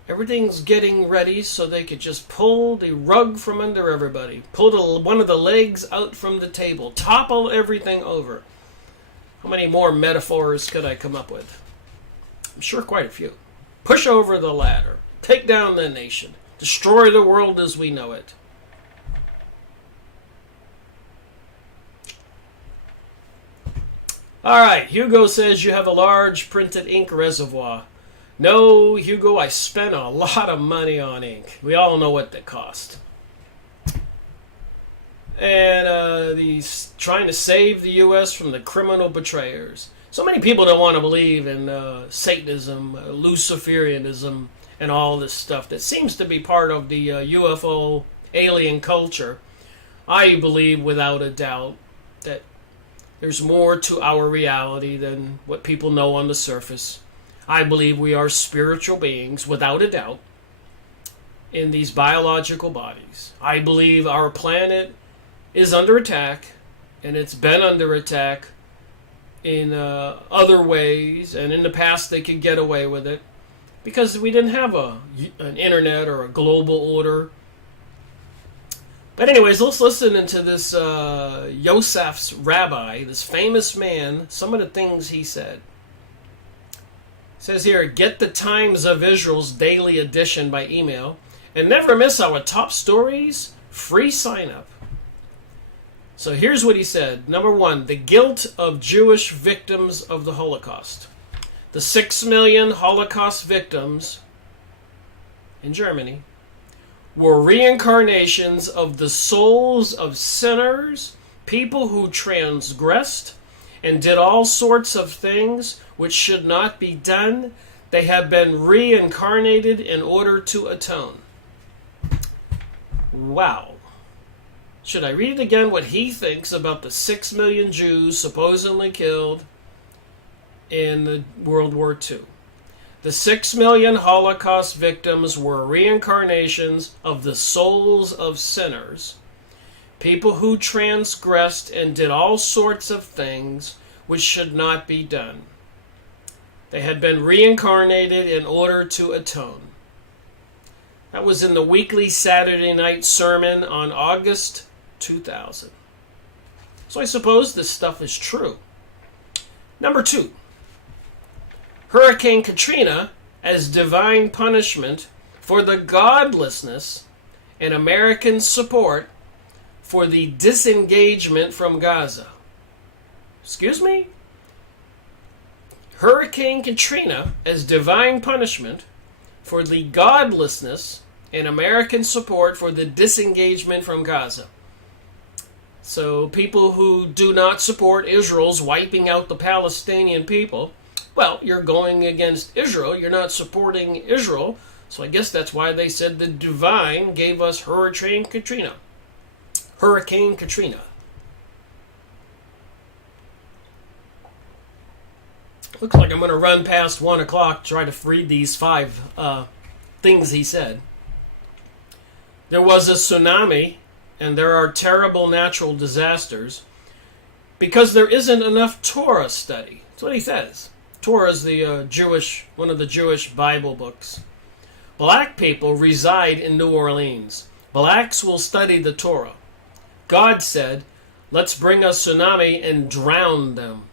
Everything's getting ready so they could just pull the rug from under everybody, pull one of the legs out from the table, topple everything over. How many more metaphors could I come up with? I'm sure quite a few. Push over the ladder, take down the nation, destroy the world as we know it. All right, Hugo says you have a large printed ink reservoir. No, Hugo, I spent a lot of money on ink. We all know what that cost. And he's trying to save the U.S. from the criminal betrayers. So many people don't want to believe in Satanism, Luciferianism, and all this stuff that seems to be part of the UFO alien culture. I believe without a doubt that there's more to our reality than what people know on the surface. I believe we are spiritual beings, without a doubt, in these biological bodies. I believe our planet is under attack, and it's been under attack in other ways, and in the past they could get away with it because we didn't have an internet or a global order. But anyways, let's listen into this Yosef's rabbi, this famous man, some of the things he said. It says here, get the Times of Israel's daily edition by email and never miss our top stories, free sign up. So here's what he said. Number 1, the guilt of Jewish victims of the Holocaust. The 6 million Holocaust victims in Germany were reincarnations of the souls of sinners, people who transgressed and did all sorts of things which should not be done. They have been reincarnated in order to atone. Wow. Should I read it again, what he thinks about the 6 million Jews supposedly killed in the World War II? The 6 million Holocaust victims were reincarnations of the souls of sinners, people who transgressed and did all sorts of things which should not be done. They had been reincarnated in order to atone. That was in the weekly Saturday night sermon on August 2000. So I suppose this stuff is true. Number 2, Hurricane Katrina as divine punishment for the godlessness and American support for the disengagement from Gaza. Excuse me? Hurricane Katrina as divine punishment for the godlessness and American support for the disengagement from Gaza. So people who do not support Israel's wiping out the Palestinian people, well, you're going against Israel. You're not supporting Israel. So I guess that's why they said the divine gave us Hurricane Katrina. Hurricane Katrina. Looks like I'm going to run past 1 o'clock, try to read these 5 things he said. There was a tsunami, and there are terrible natural disasters because there isn't enough Torah study. That's what he says. Torah is the one of the Jewish Bible books. Black people reside in New Orleans. Blacks will study the Torah. God said, let's bring a tsunami and drown them.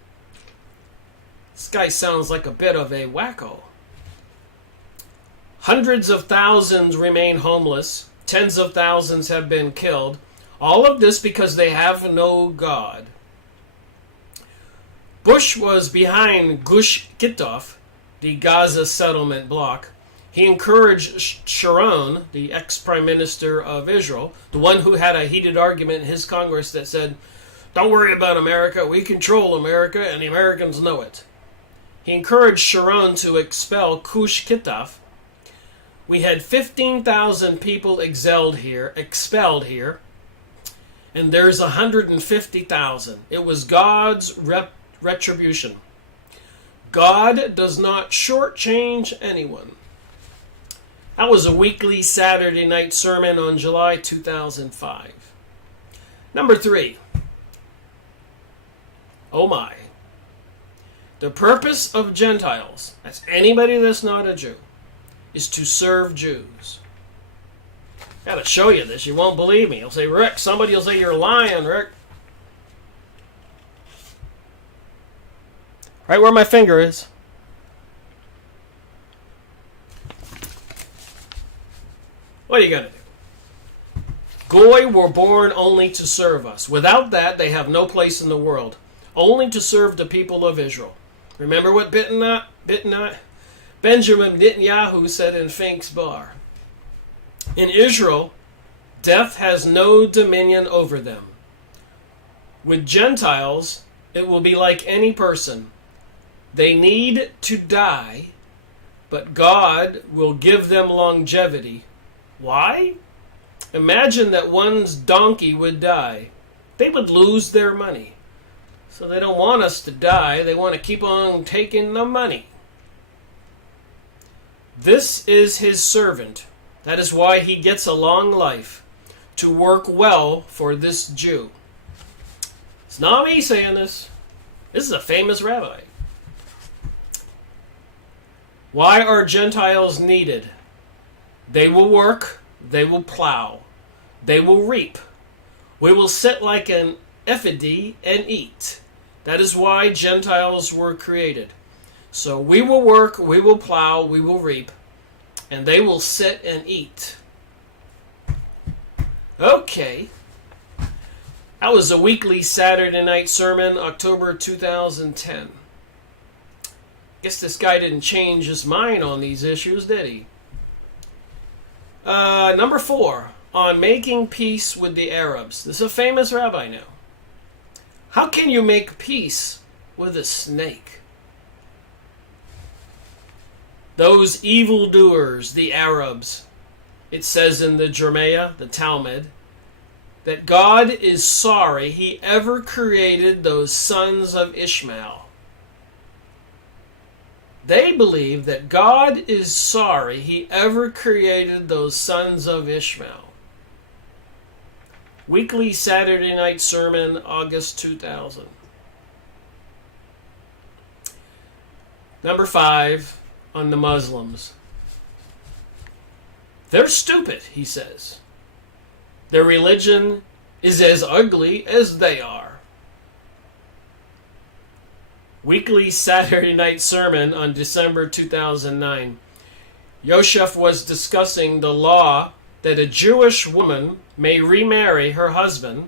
This guy sounds like a bit of a wacko. Hundreds of thousands remain homeless. Tens of thousands have been killed. All of this because they have no God. Bush was behind Gush Kitov, the Gaza settlement bloc. He encouraged Sharon, the ex-prime minister of Israel, the one who had a heated argument in his Congress that said, don't worry about America, we control America and the Americans know it. He encouraged Sharon to expel Gush Kitov. We had 15,000 people expelled here, and there's 150,000. It was God's retribution. God does not shortchange anyone. That was a weekly Saturday night sermon on July 2005. Number 3. Oh my. The purpose of Gentiles, that's anybody that's not a Jew, is to serve Jews. I gotta show you this. You won't believe me. You'll say, Rick, somebody will say you're lying, Rick. Right where my finger is. What are you gonna do? Goy were born only to serve us. Without that, they have no place in the world. Only to serve the people of Israel. Remember what Benjamin Netanyahu said in Fink's Bar. In Israel, death has no dominion over them. With Gentiles, it will be like any person. They need to die, but God will give them longevity. Why? Imagine that one's donkey would die. They would lose their money. So they don't want us to die. They want to keep on taking the money. This is his servant. That is why he gets a long life, to work well for this Jew. It's not me saying this. This is a famous rabbi. Why are Gentiles needed? They will work, they will plow, they will reap. We will sit like an ephod and eat. That is why Gentiles were created. So we will work, we will plow, we will reap, and they will sit and eat. Okay. That was a weekly Saturday night sermon, October 2010. Guess this guy didn't change his mind on these issues, did he? Number 4, on making peace with the Arabs. This is a famous rabbi now. How can you make peace with a snake? Those evildoers, the Arabs, it says in the Jeremiah, the Talmud, that God is sorry he ever created those sons of Ishmael. They believe that God is sorry he ever created those sons of Ishmael. Weekly Saturday night sermon, August 2000. Number 5, on the Muslims. They're stupid, he says. Their religion is as ugly as they are. Weekly Saturday night sermon on December 2009. Yosef was discussing the law that a Jewish woman may remarry her husband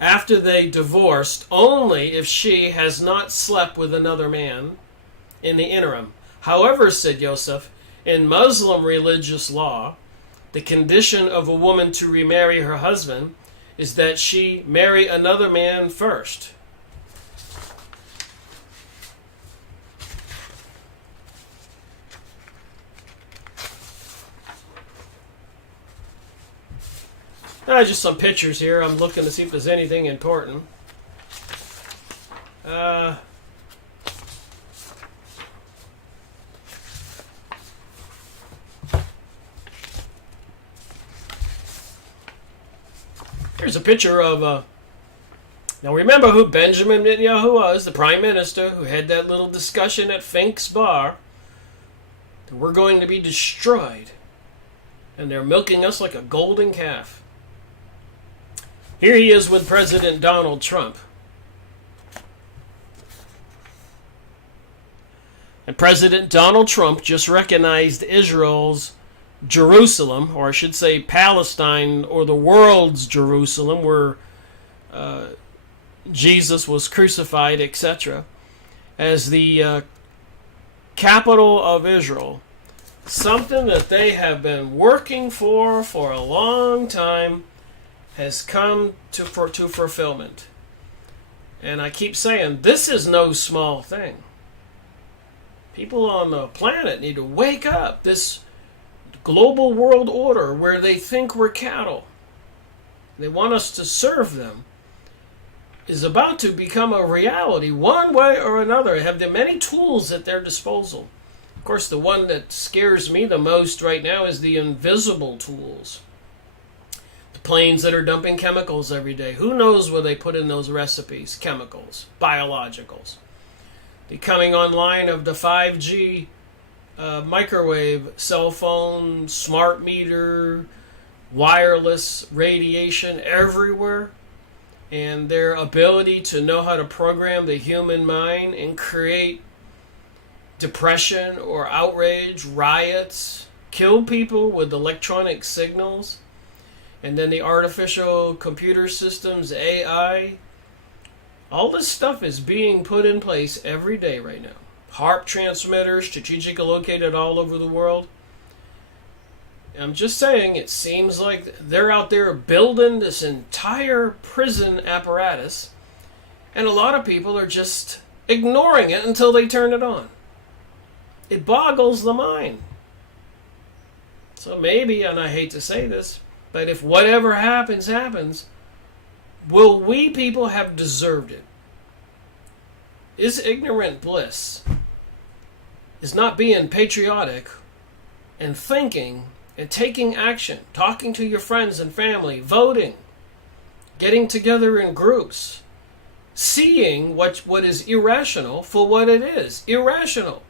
after they divorced only if she has not slept with another man in the interim. However, said Yosef, in Muslim religious law, the condition of a woman to remarry her husband is that she marry another man first. Just some pictures here. I'm looking to see if there's anything important. Here's a picture of... Now remember who Benjamin Netanyahu was, the prime minister who had that little discussion at Fink's Bar. We're going to be destroyed. And they're milking us like a golden calf. Here he is with President Donald Trump. And President Donald Trump just recognized Israel's Jerusalem, or I should say Palestine, or the world's Jerusalem, where Jesus was crucified, etc., as the capital of Israel. Something that they have been working for a long time has come to fulfillment. And I keep saying, this is no small thing. People on the planet need to wake up. This global world order where they think we're cattle, they want us to serve them, is about to become a reality one way or another. They have the many tools at their disposal. Of course, the one that scares me the most right now is the invisible tools. The planes that are dumping chemicals every day. Who knows what they put in those recipes? Chemicals, biologicals. The coming online of the 5G microwave, cell phone, smart meter, wireless radiation everywhere, and their ability to know how to program the human mind and create depression or outrage, riots, kill people with electronic signals, and then the artificial computer systems, AI. All this stuff is being put in place every day right now. HARP transmitters, strategically located all over the world. I'm just saying, it seems like they're out there building this entire prison apparatus, and a lot of people are just ignoring it until they turn it on. It boggles the mind. So maybe, and I hate to say this, but if whatever happens, happens, will we people have deserved it? Is ignorant bliss? Is not being patriotic and thinking and taking action, talking to your friends and family, voting, getting together in groups, seeing what is irrational for what it is, irrational.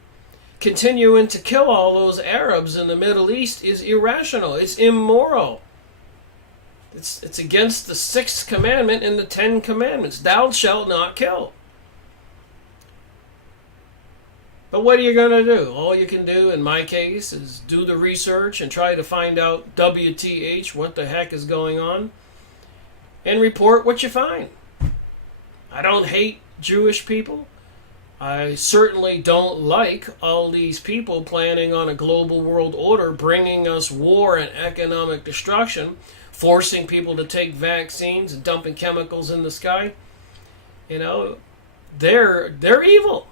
Continuing to kill all those Arabs in the Middle East is irrational. It's immoral. It's against the 6th commandment in the 10 commandments. Thou shalt not kill. But what are you going to do? All you can do, in my case, is do the research and try to find out WTH, what the heck is going on, and report what you find. I don't hate Jewish people. I certainly don't like all these people planning on a global world order, bringing us war and economic destruction, forcing people to take vaccines and dumping chemicals in the sky. You know, they're evil.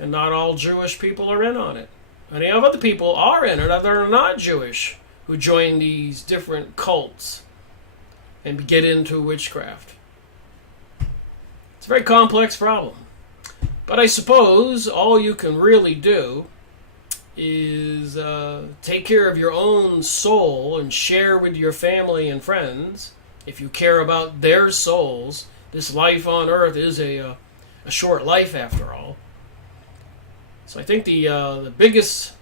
And not all Jewish people are in on it. Many other people are in it that are not Jewish, who join these different cults and get into witchcraft. It's a very complex problem. But I suppose all you can really do is take care of your own soul and share with your family and friends. If you care about their souls, this life on earth is a short life after all. So I think the biggest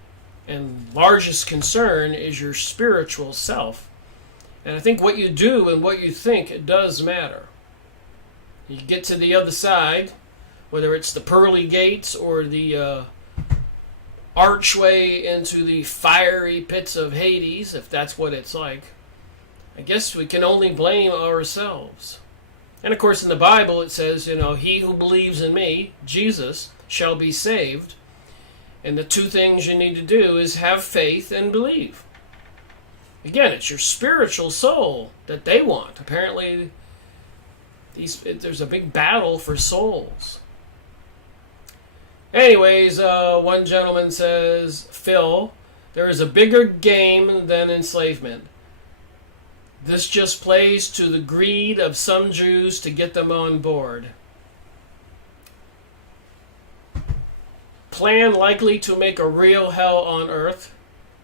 and largest concern is your spiritual self. And I think what you do and what you think, it does matter. You get to the other side, whether it's the pearly gates or the archway into the fiery pits of Hades, if that's what it's like, I guess we can only blame ourselves. And of course in the Bible it says, he who believes in me, Jesus, shall be saved. And the two things you need to do is have faith and believe. Again, it's your spiritual soul that they want. Apparently, there's a big battle for souls. Anyways, one gentleman says, Phil, there is a bigger game than enslavement. This just plays to the greed of some Jews to get them on board. Plan likely to make a real hell on earth.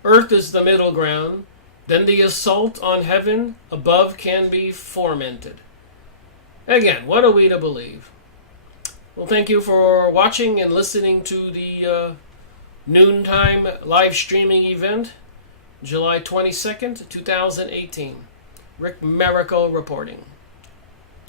Earth is the middle ground. Then the assault on heaven above can be fomented. Again, what are we to believe? Well, thank you for watching and listening to the noontime live streaming event, July 22nd, 2018. Rick Miracle reporting.